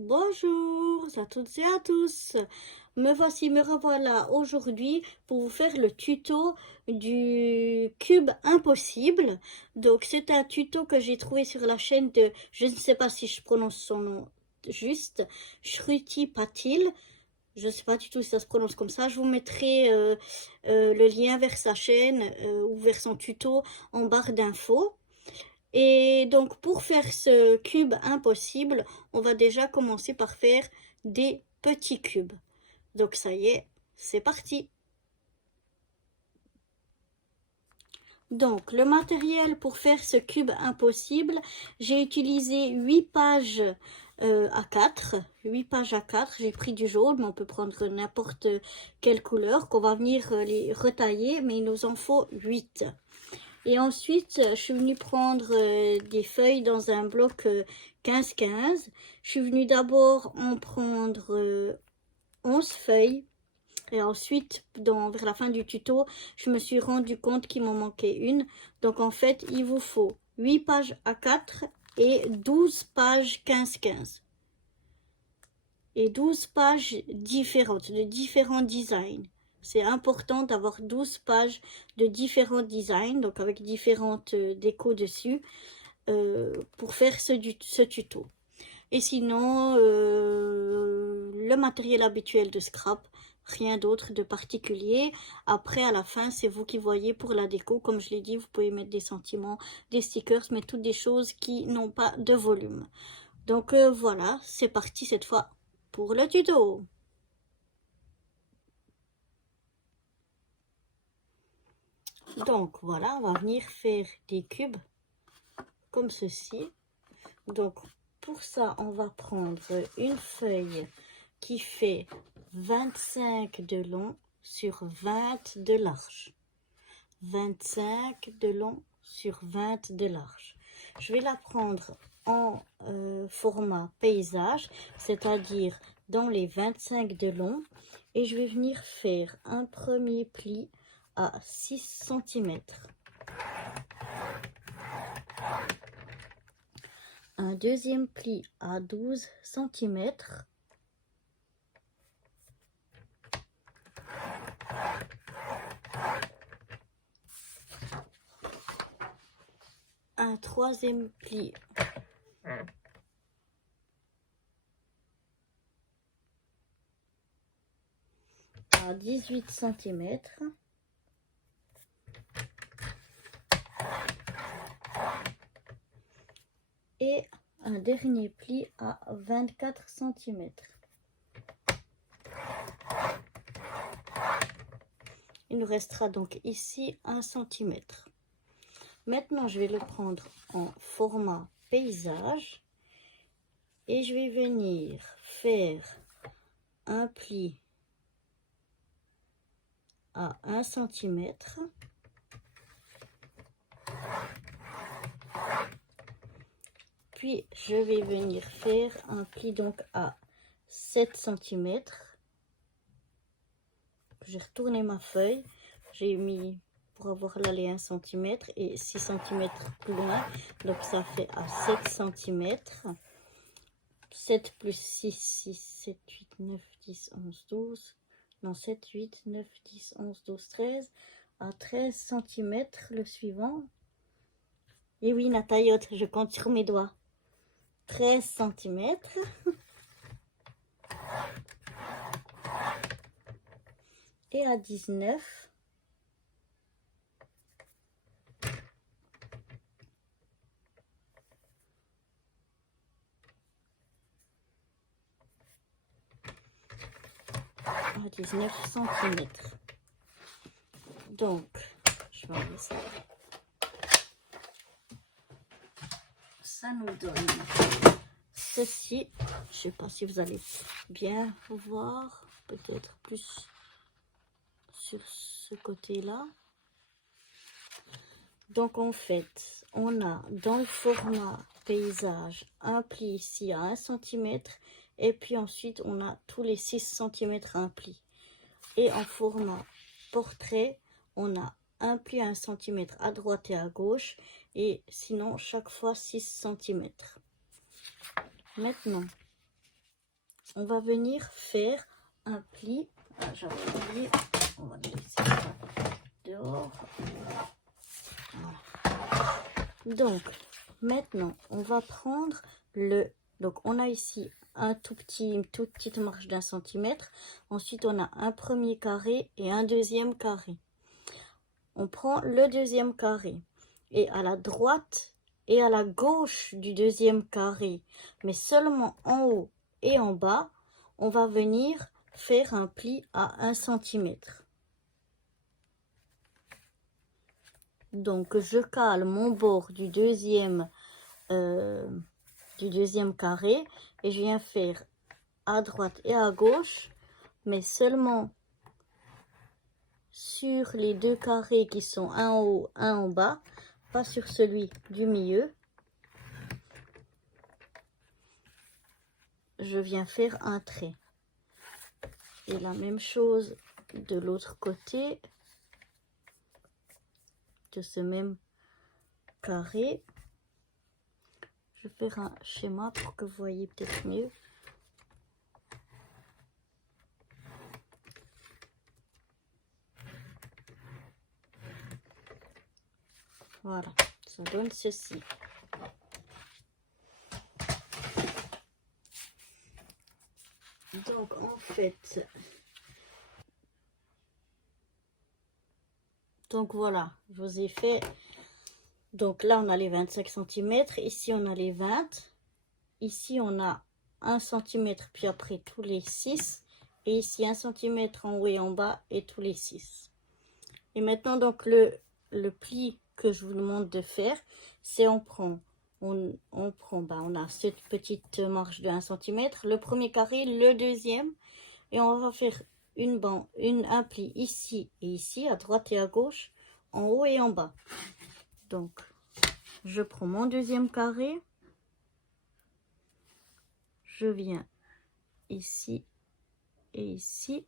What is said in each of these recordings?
Bonjour à toutes et à tous, me revoilà aujourd'hui pour vous faire le tuto du cube impossible. Donc c'est un tuto que j'ai trouvé sur la chaîne de, je ne sais pas si je prononce son nom juste, Shruti Patil. Je ne sais pas du tout si ça se prononce comme ça. Je vous mettrai le lien vers sa chaîne ou vers son tuto en barre d'infos. Et donc pour faire ce cube impossible, on va déjà commencer par faire des petits cubes. Donc ça y est, c'est parti. Donc le matériel pour faire ce cube impossible, j'ai utilisé 8 pages A4. 8 pages A4, j'ai pris du jaune, mais on peut prendre n'importe quelle couleur qu'on va venir les retailler, mais il nous en faut 8. Et ensuite, je suis venue prendre des feuilles dans un bloc 15-15. Je suis venue d'abord en prendre 11 feuilles. Et ensuite, vers la fin du tuto, je me suis rendu compte qu'il m'en manquait une. Donc en fait, il vous faut 8 pages A4 et 12 pages 15-15. Et 12 pages différentes, de différents designs. C'est important d'avoir 12 pages de différents designs, donc avec différentes décos dessus, pour faire ce tuto. Et sinon, le matériel habituel de scrap, rien d'autre de particulier. Après, à la fin, c'est vous qui voyez pour la déco. Comme je l'ai dit, vous pouvez mettre des sentiments, des stickers, mais toutes des choses qui n'ont pas de volume. Donc voilà, c'est parti cette fois pour le tuto. Donc voilà, on va venir faire des cubes comme ceci. Donc pour ça, on va prendre une feuille qui fait 25 de long sur 20 de large. 25 de long sur 20 de large. Je vais la prendre en format paysage, c'est-à-dire dans les 25 de long, et je vais venir faire un premier pli à 6 cm. Un deuxième pli à 12 cm. Un troisième pli à 18 cm. Et un dernier pli à 24 cm. Il nous restera donc ici 1 cm. Maintenant, je vais le prendre en format paysage et je vais venir faire un pli à 1 cm. Puis, je vais venir faire un pli donc à 7 cm. J'ai retourné ma feuille. J'ai mis pour avoir là les 1 cm et 6 cm plus loin. Donc, ça fait à 7 cm. 7 plus 6, 6, 7, 8, 9, 10, 11, 12. Non, 7, 8, 9, 10, 11, 12, 13. À 13 cm le suivant. Et oui, Natayotte, je compte sur mes doigts. 13 cm. Et à 19. À 19 cm. Donc, je vais enlever ça. Ça nous donne ceci. Je sais pas si vous allez bien voir, peut-être plus sur ce côté-là. Donc en fait, on a dans le format paysage un pli ici à 1 cm et puis ensuite on a tous les 6 cm un pli. Et en format portrait, on a un pli à 1 cm à droite et à gauche et sinon chaque fois 6 cm. Maintenant, on va venir faire un pli. Ah, j'avais oublié, on va laisser ça dehors. Voilà. Donc maintenant on va prendre donc on a ici une toute petite marge d'1 centimètre. Ensuite on a un premier carré et un deuxième carré. On prend le deuxième carré et à la droite et à la gauche du deuxième carré, mais seulement en haut et en bas, on va venir faire un pli à 1 centimètre. Donc je cale mon bord du deuxième carré et je viens faire à droite et à gauche, mais seulement sur les deux carrés qui sont un en haut, un en bas, pas sur celui du milieu. Je viens faire un trait. Et la même chose de l'autre côté de ce même carré. Je vais faire un schéma pour que vous voyez peut-être mieux. Voilà, ça donne ceci. Donc en fait, donc voilà, je vous ai fait, donc là on a les 25 cm, ici on a les 20, ici on a 1 cm, puis après tous les 6, et ici 1 cm en haut et en bas, et tous les 6. Et maintenant donc le pli que je vous demande de faire, c'est on a cette petite marge de 1 cm, le premier carré, le deuxième, et on va faire un pli ici et ici, à droite et à gauche, en haut et en bas. Donc je prends mon deuxième carré, je viens ici et ici,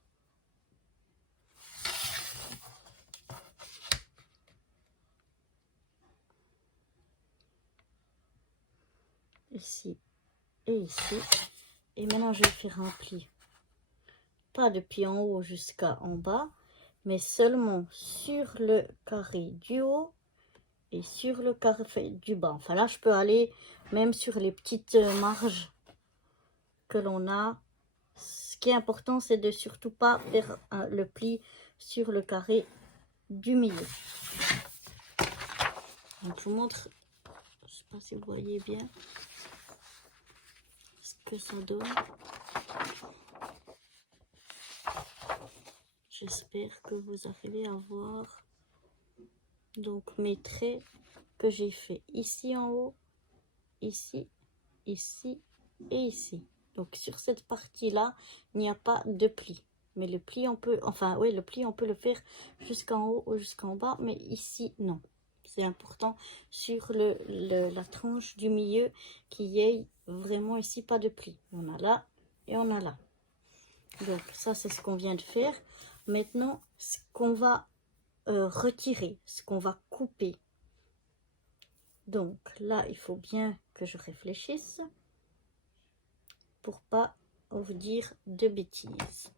ici et ici, et maintenant je vais faire un pli, pas depuis en haut jusqu'à en bas, mais seulement sur le carré du haut et sur le carré du bas. Enfin là je peux aller même sur les petites marges que l'on a. Ce qui est important, c'est de surtout pas faire le pli sur le carré du milieu. Donc je vous montre, je sais pas si vous voyez bien ce que ça donne. J'espère que vous arrivez à voir donc mes traits que j'ai fait ici en haut, ici, ici et ici. Donc sur cette partie là, il n'y a pas de pli. Mais le pli on peut, enfin oui, le pli on peut le faire jusqu'en haut ou jusqu'en bas, mais ici non. C'est important sur la tranche du milieu qu'il y ait vraiment ici pas de pli. On a là et on a là. Donc ça c'est ce qu'on vient de faire. Maintenant ce qu'on va retirer, ce qu'on va couper. Donc là il faut bien que je réfléchisse pour pas vous dire de bêtises.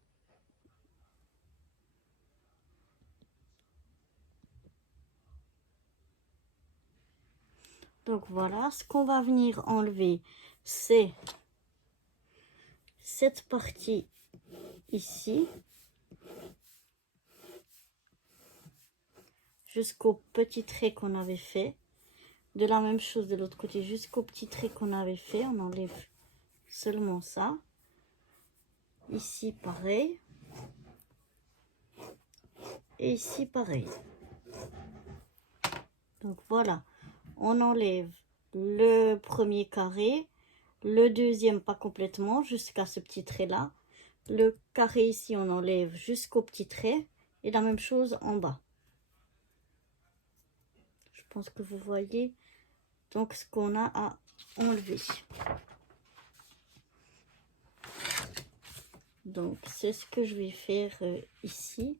Donc voilà, ce qu'on va venir enlever, c'est cette partie ici, jusqu'au petit trait qu'on avait fait. De la même chose de l'autre côté, jusqu'au petit trait qu'on avait fait, on enlève seulement ça. Ici pareil. Et ici pareil. Donc voilà, on enlève le premier carré, le deuxième pas complètement jusqu'à ce petit trait là, le carré ici on enlève jusqu'au petit trait et la même chose en bas. Je pense que vous voyez donc ce qu'on a à enlever. Donc c'est ce que je vais faire ici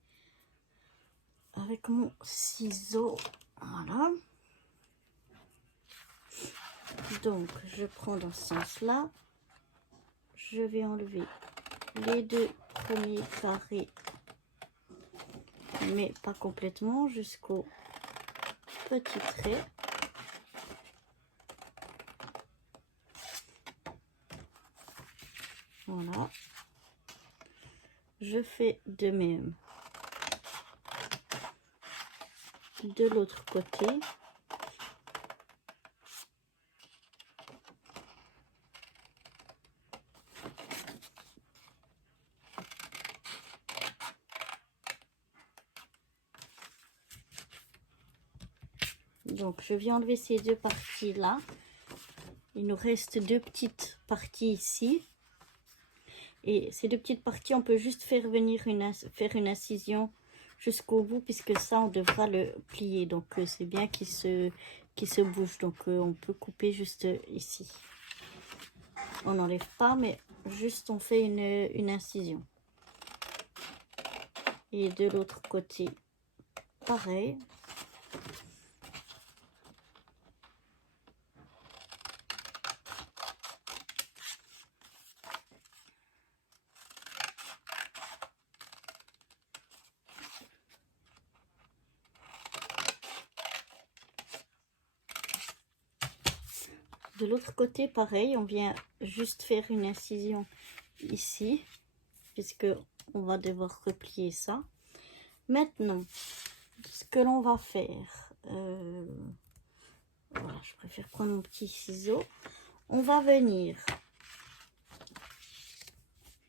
avec mon ciseau. Voilà. Donc je prends dans ce sens là, je vais enlever les deux premiers carrés, mais pas complètement, jusqu'au petit trait. Voilà. Je fais de même de l'autre côté. Donc, je viens enlever ces deux parties-là. Il nous reste deux petites parties ici. Et ces deux petites parties, on peut juste faire venir faire une incision jusqu'au bout, puisque ça, on devra le plier. Donc, c'est bien qu'il se bouge. Donc, on peut couper juste ici. On n'enlève pas, mais juste on fait une incision. Et de l'autre côté, pareil. De l'autre côté, pareil, on vient juste faire une incision ici, puisque on va devoir replier ça. Maintenant, ce que l'on va faire, voilà, je préfère prendre mon petit ciseau. On va venir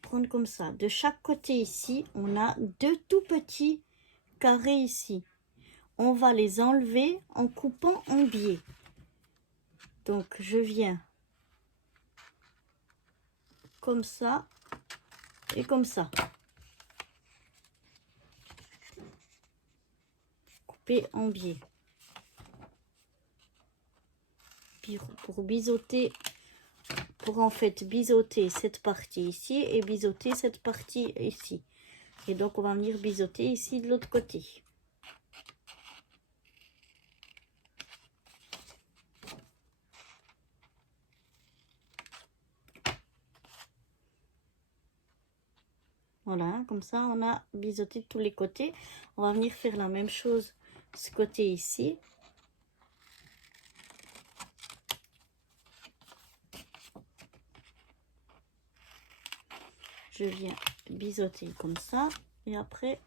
prendre comme ça. De chaque côté ici, on a deux tout petits carrés ici. On va les enlever en coupant en biais. Donc, je viens comme ça et comme ça. Couper en biais. Pour biseauter, pour en fait biseauter cette partie ici et biseauter cette partie ici. Et donc, on va venir biseauter ici de l'autre côté. Voilà, comme ça, on a biseauté de tous les côtés. On va venir faire la même chose ce côté ici. Je viens biseauter comme ça. Et après,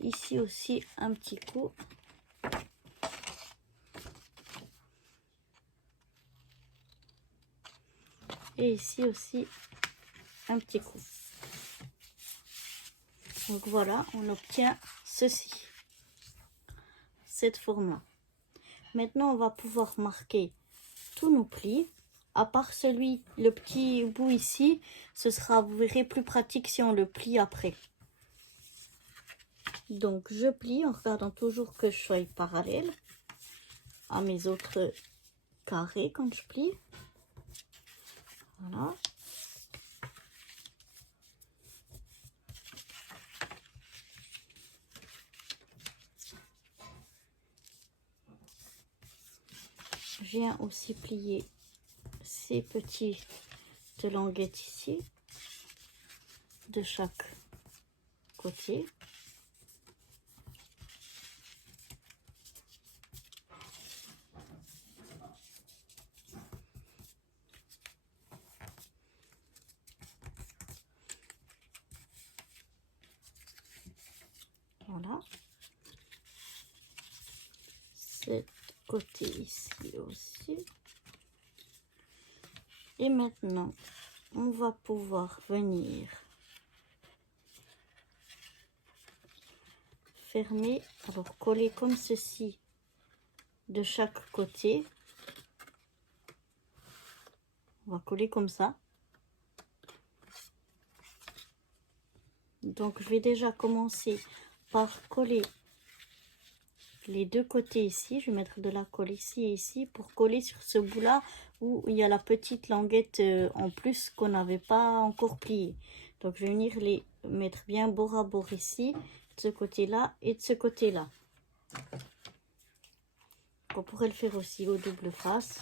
ici aussi, un petit coup. Et ici aussi, un petit coup. Donc voilà, on obtient ceci, cette forme-là. Maintenant, on va pouvoir marquer tous nos plis. À part celui, le petit bout ici, ce sera, vous verrez, plus pratique si on le plie après. Donc, je plie en regardant toujours que je sois parallèle à mes autres carrés quand je plie. Voilà. Je viens aussi plier ces petites languettes ici, de chaque côté. Voilà. Cet côté ici aussi. Et maintenant, on va pouvoir venir fermer, alors coller comme ceci de chaque côté. On va coller comme ça. Donc, je vais déjà commencer par coller les deux côtés ici. Je vais mettre de la colle ici et ici pour coller sur ce bout là où il y a la petite languette en plus qu'on n'avait pas encore plié. Donc, je vais venir les mettre bien bord à bord ici, de ce côté là et de ce côté là. On pourrait le faire aussi au double face.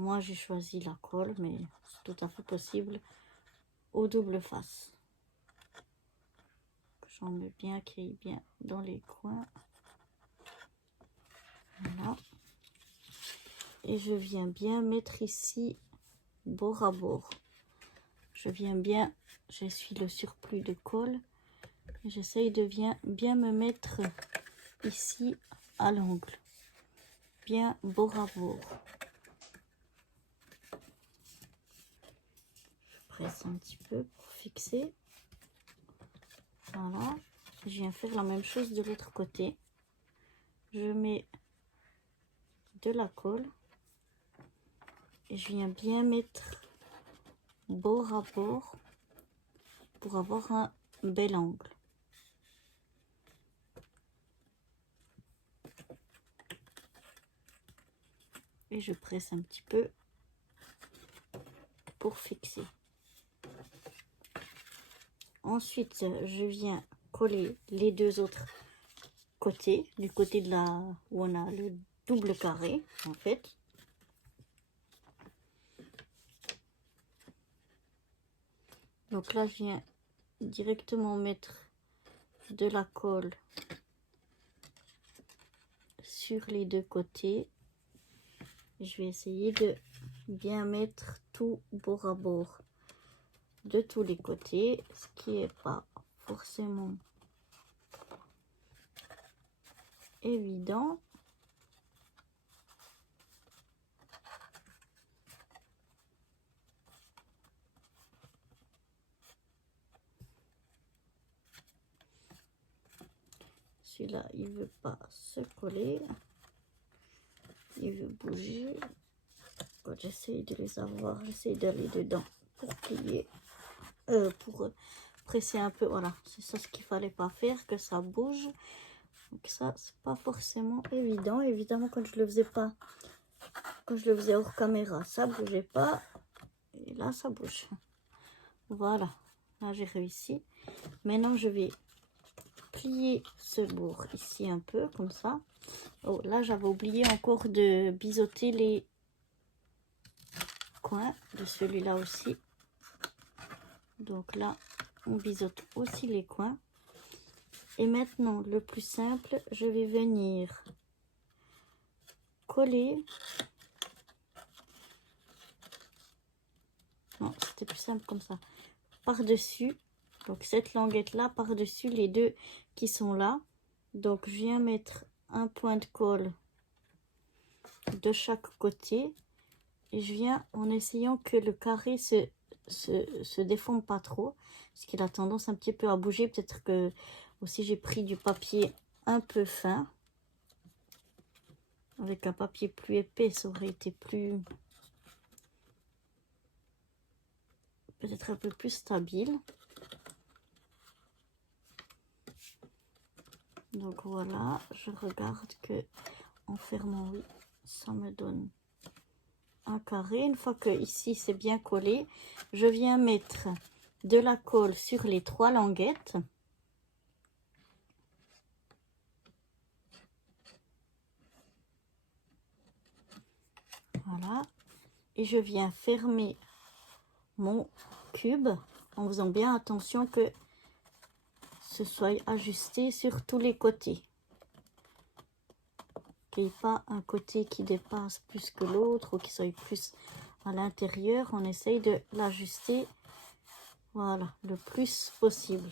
Moi, j'ai choisi la colle, mais c'est tout à fait possible au double face. J'en mets bien, qu'il y ait bien dans les coins. Voilà. Et je viens bien mettre ici bord à bord. Je viens bien, j'essuie le surplus de colle. J'essaye de bien me mettre ici à l'angle. Bien bord à bord. Je presse un petit peu pour fixer. Voilà. Je viens faire la même chose de l'autre côté. Je mets de la colle. Et je viens bien mettre bord à bord pour avoir un bel angle. Et je presse un petit peu pour fixer. Ensuite, je viens coller les deux autres côtés, du côté de là où on a le double carré, en fait. Donc là, je viens directement mettre de la colle sur les deux côtés. Je vais essayer de bien mettre tout bord à bord de tous les côtés, ce qui n'est pas forcément évident. Celui-là, il veut pas se coller, il veut bouger. Quand j'essaye de les avoir, j'essaye d'aller dedans pour plier, pour presser un peu. Voilà, c'est ça ce qu'il fallait pas faire, que ça bouge. Donc ça, c'est pas forcément évident. Évidemment, quand je le faisais pas, quand je le faisais hors caméra, ça bougeait pas. Et là, ça bouge. Voilà, là j'ai réussi. Maintenant, je vais plier ce bourg ici un peu, comme ça. Oh, là, j'avais oublié encore de biseauter les coins de celui-là aussi. Donc là, on biseaute aussi les coins. Et maintenant, le plus simple, je vais venir coller. Non, c'était plus simple comme ça. Par-dessus, donc cette languette-là, par-dessus les deux qui sont là. Donc, je viens mettre un point de colle de chaque côté. Et je viens en essayant que le carré se déforme pas trop. Parce qu'il a tendance un petit peu à bouger. Peut-être que aussi j'ai pris du papier un peu fin. Avec un papier plus épais, ça aurait été plus... peut-être un peu plus stable. Donc voilà, je regarde que en fermant, oui, ça me donne un carré. Une fois que ici c'est bien collé, je viens mettre de la colle sur les trois languettes. Voilà. Et je viens fermer mon cube en faisant bien attention que ce soit ajusté sur tous les côtés. Qu'il n'y ait pas un côté qui dépasse plus que l'autre ou qui soit plus à l'intérieur. On essaye de l'ajuster, voilà, le plus possible.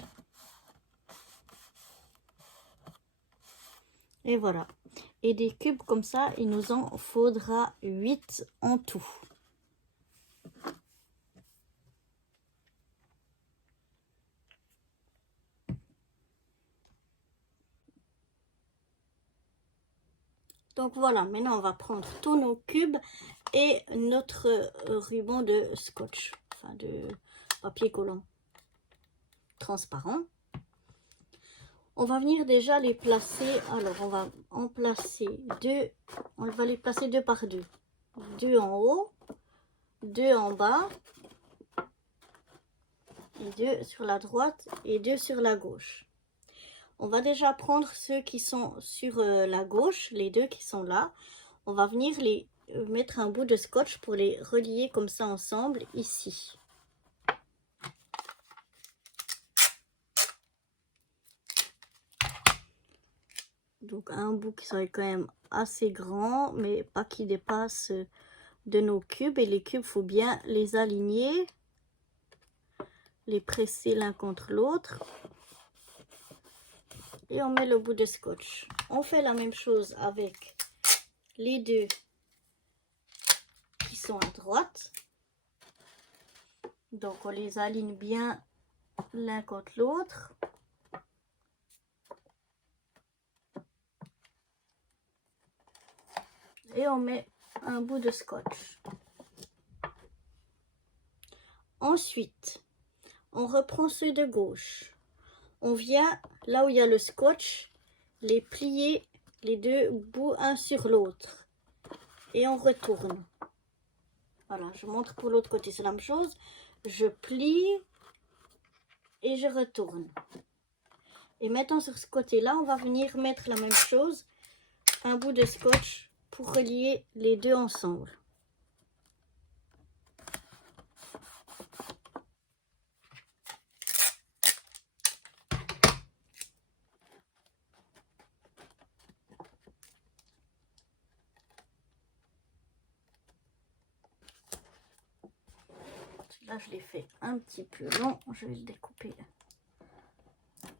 Et voilà. Et des cubes comme ça, il nous en faudra 8 en tout. Donc voilà, maintenant on va prendre tous nos cubes et notre ruban de scotch, enfin de papier collant transparent. On va venir déjà les placer. Alors on va en placer deux, on va les placer deux par deux. Deux en haut, deux en bas, et deux sur la droite et deux sur la gauche. On va déjà prendre ceux qui sont sur la gauche, les deux qui sont là. On va venir les mettre un bout de scotch pour les relier comme ça ensemble ici. Donc un bout qui soit quand même assez grand, mais pas qui dépasse de nos cubes. Et les cubes, il faut bien les aligner, les presser l'un contre l'autre. Et on met le bout de scotch. On fait la même chose avec les deux qui sont à droite. Donc on les aligne bien l'un contre l'autre. Et on met un bout de scotch. Ensuite, on reprend ceux de gauche. On vient là où il y a le scotch, les plier les deux bouts un sur l'autre. Et on retourne. Voilà, je montre pour l'autre côté, c'est la même chose. Je plie et je retourne. Et maintenant sur ce côté-là, on va venir mettre la même chose, un bout de scotch pour relier les deux ensemble. Là, je l'ai fait un petit peu long. Je vais le découper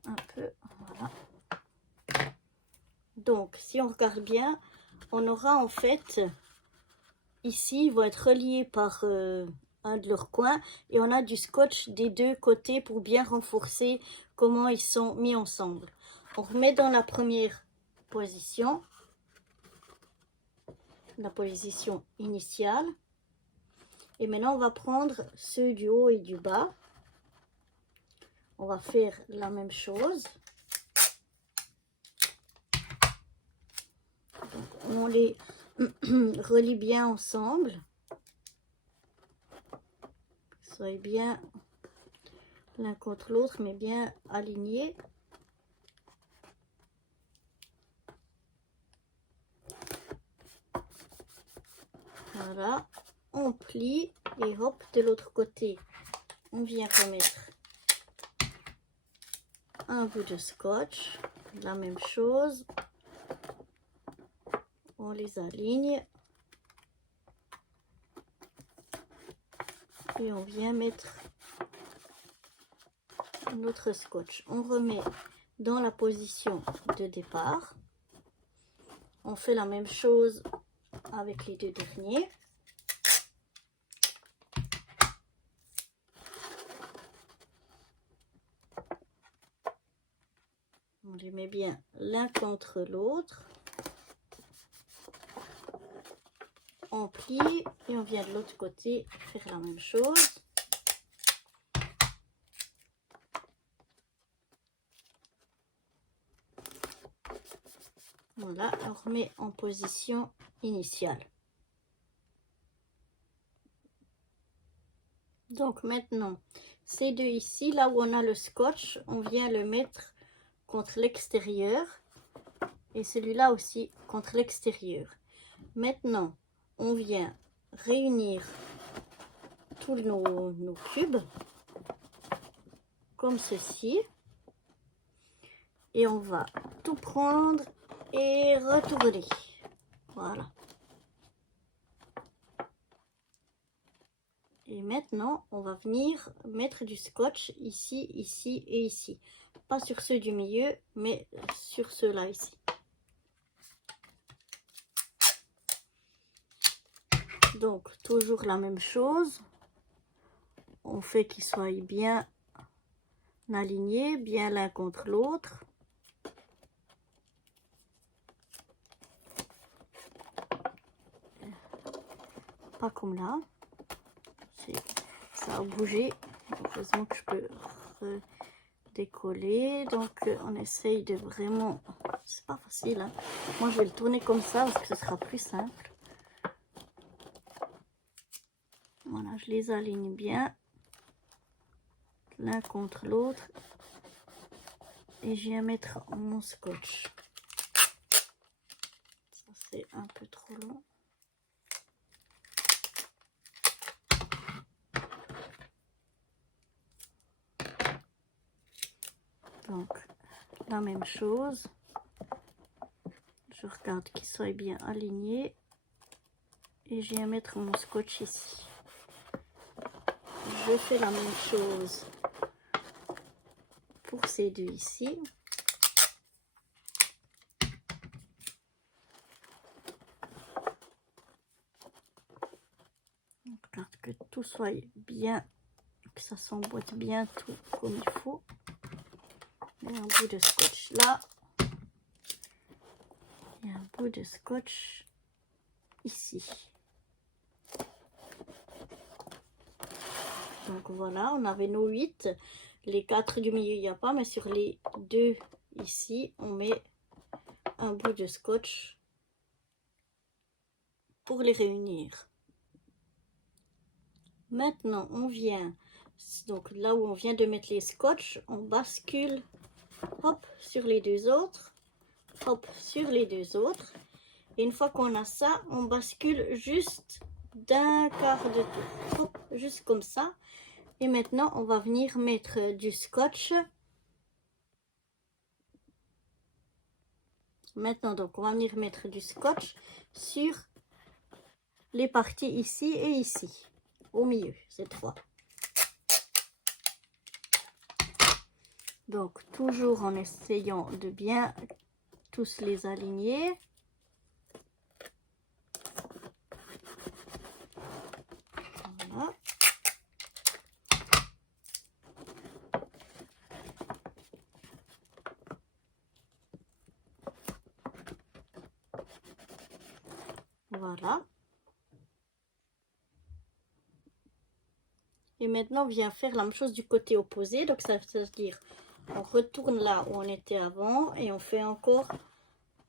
un peu. Voilà. Donc, si on regarde bien, on aura en fait, ici, ils vont être reliés par un de leurs coins. Et on a du scotch des deux côtés pour bien renforcer comment ils sont mis ensemble. On remet dans la première position, la position initiale. Et maintenant, on va prendre ceux du haut et du bas. On va faire la même chose. Donc, on les relie bien ensemble. Soyez bien l'un contre l'autre, mais bien alignés. Voilà. On plie et hop, de l'autre côté, on vient remettre un bout de scotch, la même chose, on les aligne et on vient mettre notre scotch. On remet dans la position de départ, on fait la même chose avec les deux derniers. On les met bien l'un contre l'autre. On plie et on vient de l'autre côté faire la même chose. Voilà, on remet en position initiale. Donc maintenant, ces deux ici, là où on a le scotch, on vient le mettre contre l'extérieur et celui-là aussi contre l'extérieur. Maintenant, on vient réunir tous nos cubes comme ceci et on va tout prendre et retourner. Voilà. Et maintenant, on va venir mettre du scotch ici, ici et ici. Pas sur ceux du milieu, mais sur ceux-là ici. Donc, toujours la même chose. On fait qu'ils soient bien alignés, bien l'un contre l'autre. Pas comme là. Ça a bougé. Heureusement que je peux redécoller. Donc, on essaye de vraiment... C'est pas facile, hein. Moi, je vais le tourner comme ça parce que ce sera plus simple. Voilà, je les aligne bien l'un contre l'autre et je viens mettre mon scotch. Ça, c'est un peu trop long. Donc, la même chose. Je regarde qu'il soit bien aligné. Et je viens mettre mon scotch ici. Je fais la même chose pour ces deux ici. On regarde que tout soit bien, que ça s'emboîte bien tout comme il faut. Et un bout de scotch là. Et un bout de scotch ici. Donc voilà, on avait nos 8. Les 4 du milieu, il n'y a pas, mais sur les 2 ici, on met un bout de scotch pour les réunir. Maintenant, on vient, donc là où on vient de mettre les scotch, on bascule, hop, sur les 2 autres, hop, sur les 2 autres. Et une fois qu'on a ça, on bascule juste d'un quart de tour, hop, juste comme ça. Et maintenant, on va venir mettre du scotch. Maintenant, donc, on va venir mettre du scotch sur les parties ici et ici, au milieu, cette fois. Donc, toujours en essayant de bien tous les aligner. Voilà. Voilà. Et maintenant, on vient faire la même chose du côté opposé. Donc, ça veut dire, on retourne là où on était avant et on fait encore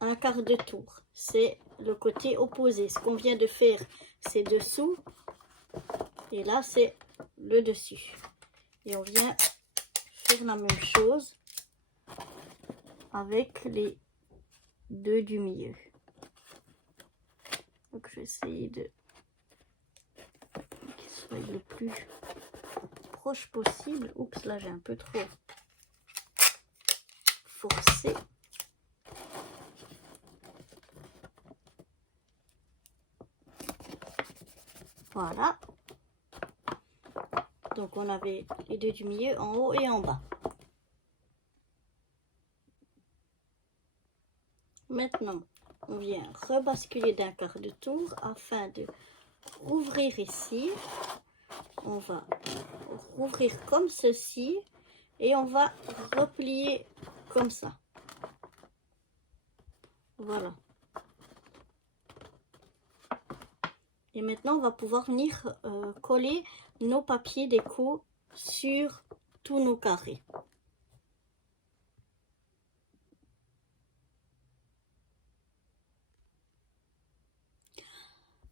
un quart de tour. C'est le côté opposé. Ce qu'on vient de faire, c'est dessous. Et là, c'est le dessus. Et on vient faire la même chose avec les 2 du milieu. Donc, je vais essayer de qu'il soit le plus proche possible. Oups, là, j'ai un peu trop forcé. Voilà. Donc, on avait les 2 du milieu en haut et en bas. Maintenant, on vient rebasculer d'un quart de tour afin de ouvrir ici. On va rouvrir comme ceci et on va replier comme ça. Voilà. Et maintenant, on va pouvoir venir coller nos papiers déco sur tous nos carrés.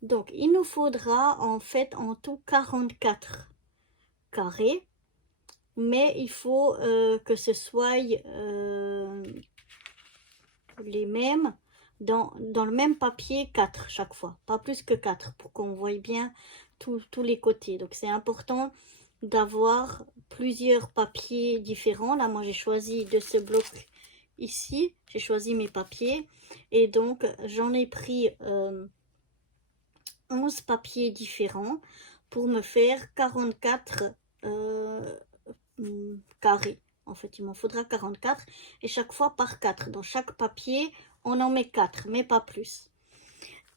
Donc, il nous faudra en fait en tout 44 carrés. Mais il faut que ce soit les mêmes, dans le même papier 4 chaque fois. Pas plus que 4 pour qu'on voie bien tous les côtés. Donc, c'est important d'avoir plusieurs papiers différents. Là, moi, j'ai choisi de ce bloc ici. J'ai choisi mes papiers. Et donc, j'en ai pris 11 papiers différents pour me faire 44 carrés. En fait, il m'en faudra 44 et chaque fois par 4. Dans chaque papier, on en met 4, mais pas plus.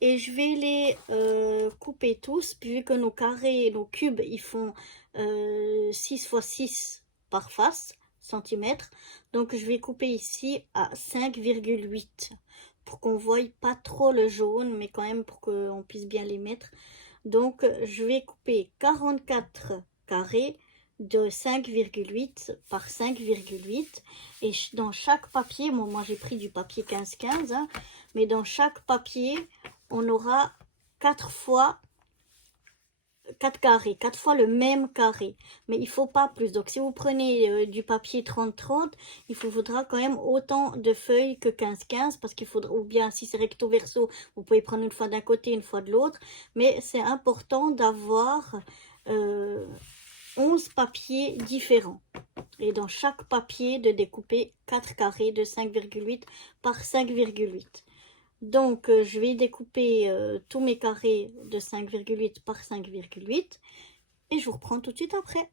Et je vais les couper tous, vu que nos carrés, nos cubes, ils font 6 x 6 par face, centimètres. Donc, je vais couper ici à 5,8 pour qu'on ne voie pas trop le jaune, mais quand même pour qu'on puisse bien les mettre. Donc, je vais couper 44 carrés de 5,8 par 5,8 et dans chaque papier, moi j'ai pris du papier 15-15, hein, mais dans chaque papier, on aura 4 fois 4 carrés, 4 fois le même carré, mais il faut pas plus. Donc si vous prenez du papier 30-30, il vous faudra quand même autant de feuilles que 15-15, parce qu'il faudra, ou bien si c'est recto verso, vous pouvez prendre une fois d'un côté, une fois de l'autre, mais c'est important d'avoir 11 papiers différents. Et dans chaque papier, de découper 4 carrés de 5,8 par 5,8. Donc, je vais découper tous mes carrés de 5,8 par 5,8 et je vous reprends tout de suite après.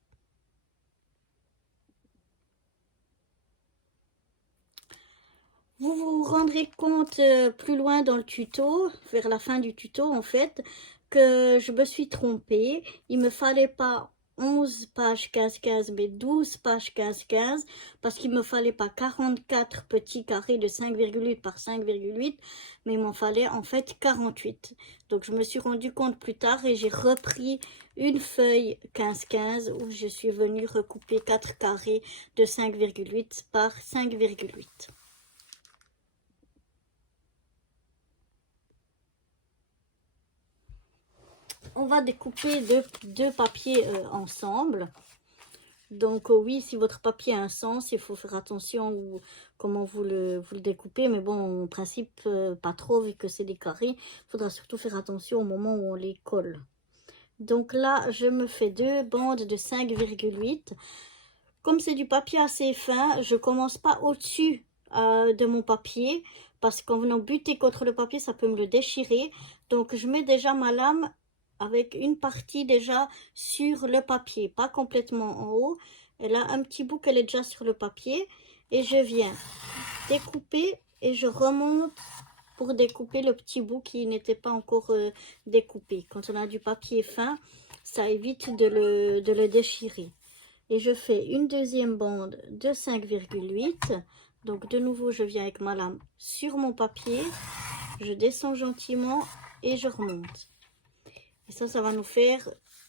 Vous vous rendrez compte plus loin dans le tuto, vers la fin du tuto en fait, que je me suis trompée. Il me fallait pas 11 pages 15-15 mais 12 pages 15-15 parce qu'il me fallait pas 44 petits carrés de 5,8 par 5,8 mais il m'en fallait en fait 48. Donc je me suis rendu compte plus tard et j'ai repris une feuille 15-15 où je suis venue recouper 4 carrés de 5,8 par 5,8. On va découper deux papiers ensemble. Donc oui, si votre papier a un sens, il faut faire attention comment vous le découpez. Mais bon, en principe, pas trop, vu que c'est des carrés. Il faudra surtout faire attention au moment où on les colle. Donc là, je me fais deux bandes de 5,8. Comme c'est du papier assez fin, je commence pas au-dessus de mon papier. Parce qu'en venant buter contre le papier, ça peut me le déchirer. Donc je mets déjà ma lame avec une partie déjà sur le papier, pas complètement en haut. Elle a un petit bout qu'elle est déjà sur le papier. Et je viens découper et je remonte pour découper le petit bout qui n'était pas encore découpé. Quand on a du papier fin, ça évite de le déchirer. Et je fais une deuxième bande de 5,8. Donc de nouveau, je viens avec ma lame sur mon papier. Je descends gentiment et je remonte. Et ça va nous faire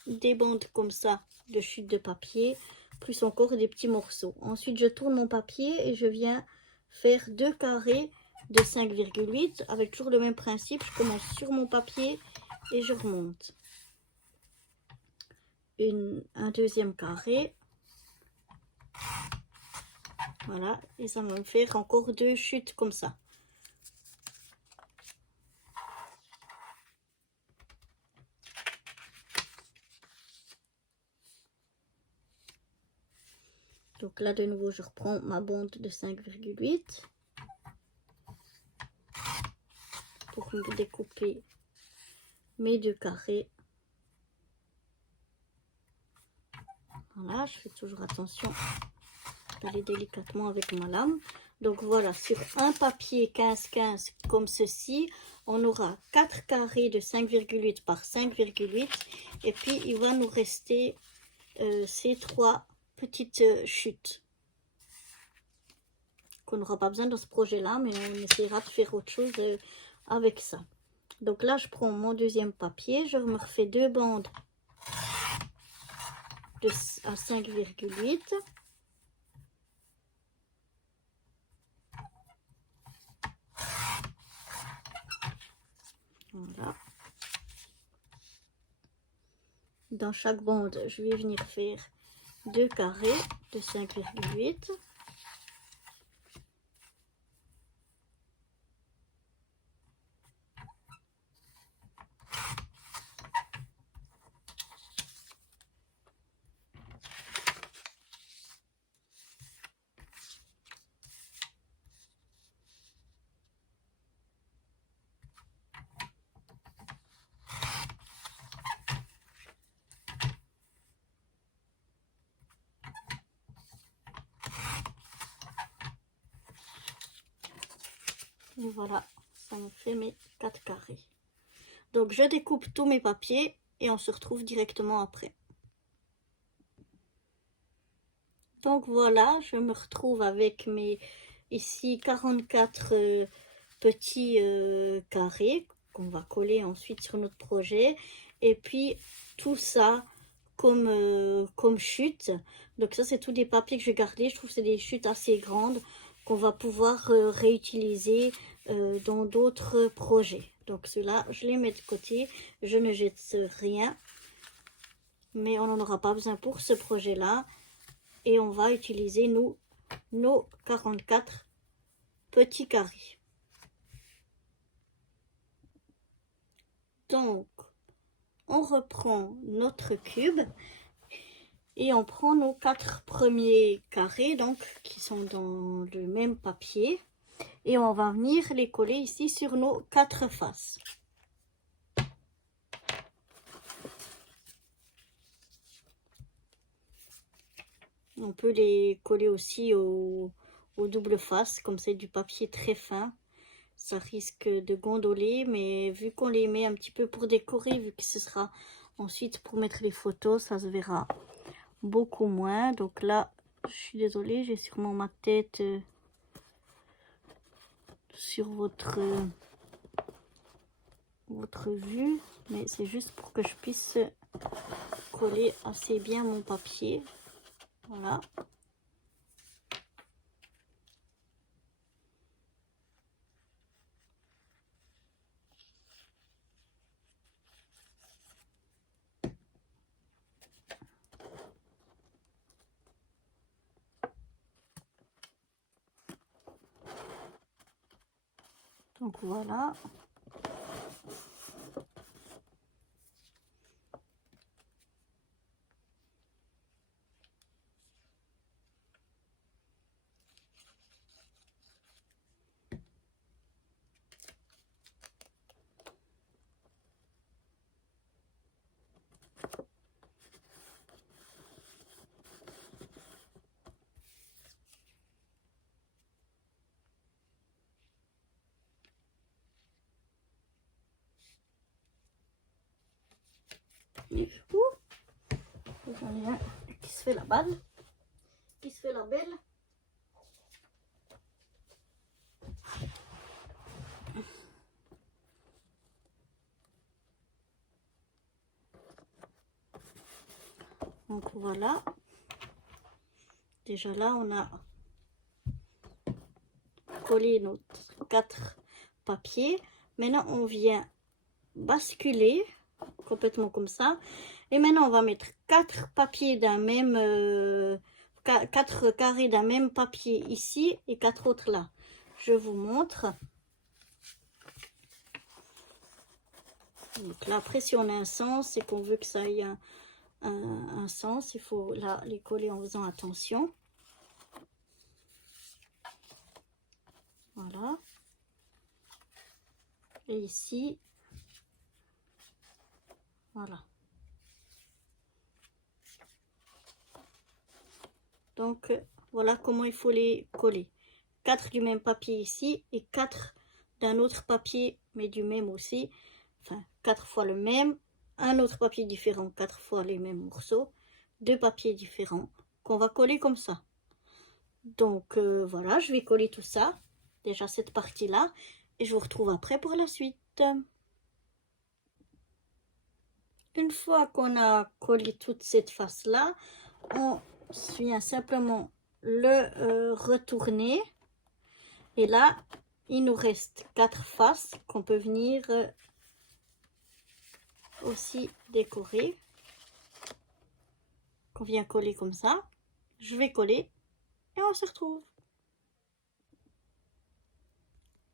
des bandes comme ça de chute de papier, plus encore des petits morceaux. Ensuite, je tourne mon papier et je viens faire deux carrés de 5,8 avec toujours le même principe. Je commence sur mon papier et je remonte. Un deuxième carré. Voilà, et ça va me faire encore deux chutes comme ça. Donc là, de nouveau, je reprends ma bande de 5,8 pour me découper mes deux carrés. Voilà, je fais toujours attention d'aller délicatement avec ma lame. Donc voilà, sur un papier 15-15 comme ceci, on aura 4 carrés de 5,8 par 5,8 et puis il va nous rester ces trois petites chutes qu'on n'aura pas besoin dans ce projet là, mais on essaiera de faire autre chose avec ça. Donc là je prends mon deuxième papier, je me refais deux bandes à 5,8. Voilà. Dans chaque bande, je vais venir faire deux carrés de 5,8. Et voilà, ça me fait mes 4 carrés. Donc je découpe tous mes papiers et on se retrouve directement après. Donc voilà, je me retrouve avec mes ici 44 petits carrés qu'on va coller ensuite sur notre projet. Et puis tout ça comme chute. Donc ça c'est tous des papiers que je vais garder. Je trouve que c'est des chutes assez grandes qu'on va pouvoir réutiliser dans d'autres projets. Donc ceux-là, je les mets de côté. Je ne jette rien. Mais on n'en aura pas besoin pour ce projet-là. Et on va utiliser nos 44 petits carrés. Donc, on reprend notre cube. Et on prend nos 4 premiers carrés, donc qui sont dans le même papier. Et on va venir les coller ici sur nos 4 faces. On peut les coller aussi au double face, comme c'est du papier très fin. Ça risque de gondoler, mais vu qu'on les met un petit peu pour décorer, vu que ce sera ensuite pour mettre les photos, ça se verra beaucoup moins. Donc là, je suis désolée, j'ai sûrement ma tête sur votre vue, mais c'est juste pour que je puisse coller assez bien mon papier. Voilà. Donc voilà. J'en ai un qui se fait la balle, qui se fait la belle. Donc voilà. Déjà là, on a collé nos 4 papiers. Maintenant, on vient basculer complètement comme ça. Et maintenant, on va mettre 4 papiers d'un même... 4 carrés d'un même papier ici et 4 autres là. Je vous montre. Donc là, après, si on a un sens et qu'on veut que ça ait un sens, il faut là les coller en faisant attention. Voilà. Et ici, voilà. Donc, voilà comment il faut les coller. 4 du même papier ici et 4 d'un autre papier, mais du même aussi. Enfin, 4 fois le même. Un autre papier différent, 4 fois les mêmes morceaux. 2 papiers différents qu'on va coller comme ça. Donc, voilà, je vais coller tout ça. Déjà cette partie-là. Et je vous retrouve après pour la suite. Une fois qu'on a collé toute cette face-là, on vient simplement le retourner. Et là, il nous reste 4 faces qu'on peut venir aussi décorer. Qu'on vient coller comme ça. Je vais coller et on se retrouve.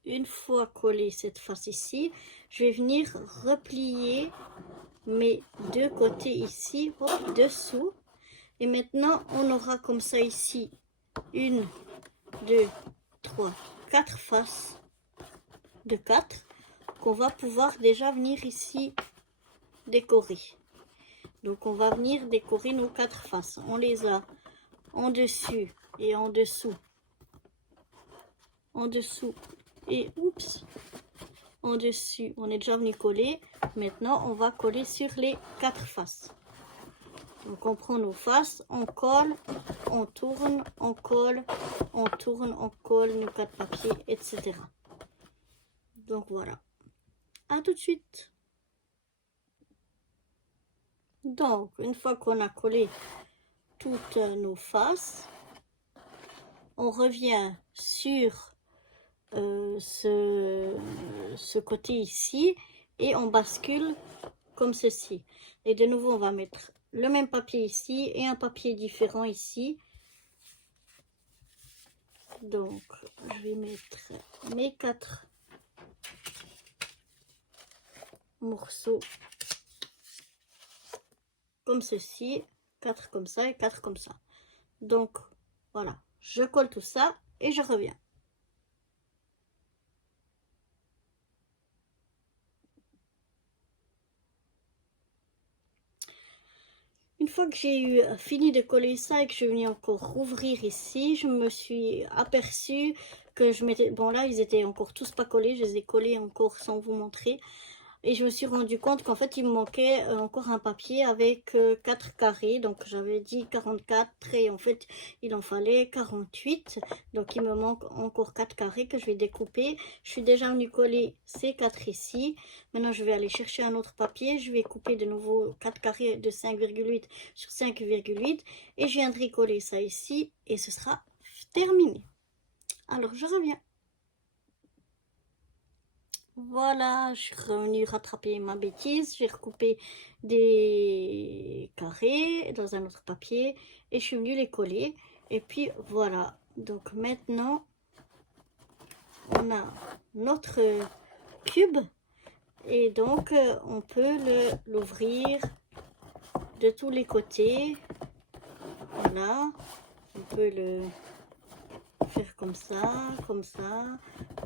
Une fois collé cette face ici, je vais venir replier mes 2 côtés ici, hop, dessous. Et maintenant, on aura comme ça ici 1, 2, 3, 4 faces de 4 qu'on va pouvoir déjà venir ici décorer. Donc, on va venir décorer nos 4 faces. On les a en dessus et en dessous. En dessous et oups, en dessus. On est déjà venu coller. Maintenant, on va coller sur les 4 faces. Donc, on prend nos faces, on colle, on tourne, on colle, on tourne, on colle nos 4 papiers, etc. Donc, voilà. À tout de suite. Donc, une fois qu'on a collé toutes nos faces, on revient sur ce côté ici et on bascule comme ceci. Et de nouveau, on va mettre le même papier ici et un papier différent ici. Donc, je vais mettre mes 4 morceaux comme ceci. 4 comme ça et 4 comme ça. Donc, voilà. Je colle tout ça et je reviens. Une fois que j'ai eu fini de coller ça et que je suis venue encore rouvrir ici, je me suis aperçue que je m'étais... Bon là, ils étaient encore tous pas collés, je les ai collés encore sans vous montrer. Et je me suis rendu compte qu'en fait, il me manquait encore un papier avec 4 carrés. Donc, j'avais dit 44 et en fait, il en fallait 48. Donc, il me manque encore 4 carrés que je vais découper. Je suis déjà venue coller ces 4 ici. Maintenant, je vais aller chercher un autre papier. Je vais couper de nouveau 4 carrés de 5,8 sur 5,8. Et je viendrai coller ça ici et ce sera terminé. Alors, je reviens. Voilà, je suis revenue rattraper ma bêtise. J'ai recoupé des carrés dans un autre papier et je suis venue les coller. Et puis voilà. Donc maintenant, on a notre cube et donc on peut l'ouvrir de tous les côtés. Voilà, on peut le faire comme ça, comme ça,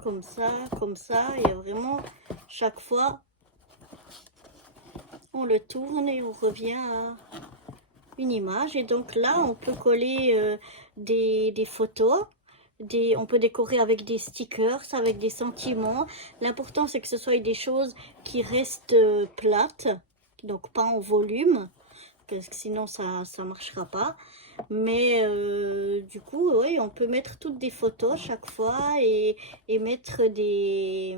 comme ça, comme ça. Et vraiment, chaque fois, on le tourne et on revient à une image. Et donc là, on peut coller des photos. On peut décorer avec des stickers, avec des sentiments. L'important, c'est que ce soit des choses qui restent plates, donc pas en volume, parce que sinon ça ne marchera pas. Mais du coup, oui, on peut mettre toutes des photos chaque fois et mettre des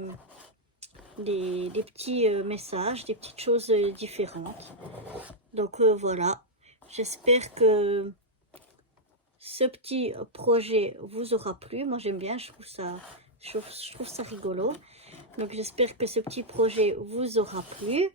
petits messages, des petites choses différentes. Donc voilà, j'espère que ce petit projet vous aura plu. Moi j'aime bien, je trouve ça rigolo. Donc j'espère que ce petit projet vous aura plu.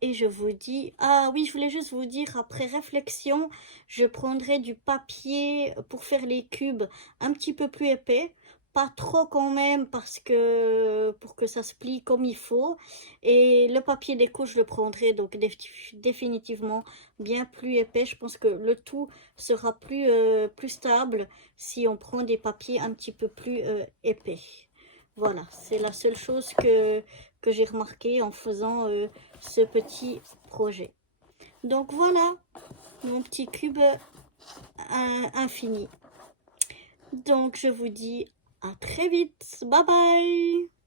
Et je vous dis, ah oui, je voulais juste vous dire, après réflexion, je prendrai du papier pour faire les cubes un petit peu plus épais. Pas trop quand même, parce que pour que ça se plie comme il faut. Et le papier déco, je le prendrai donc définitivement bien plus épais. Je pense que le tout sera plus stable si on prend des papiers un petit peu plus épais. Voilà, c'est la seule chose que j'ai remarqué en faisant ce petit projet. Donc voilà, mon petit cube infini. Donc je vous dis à très vite. Bye bye!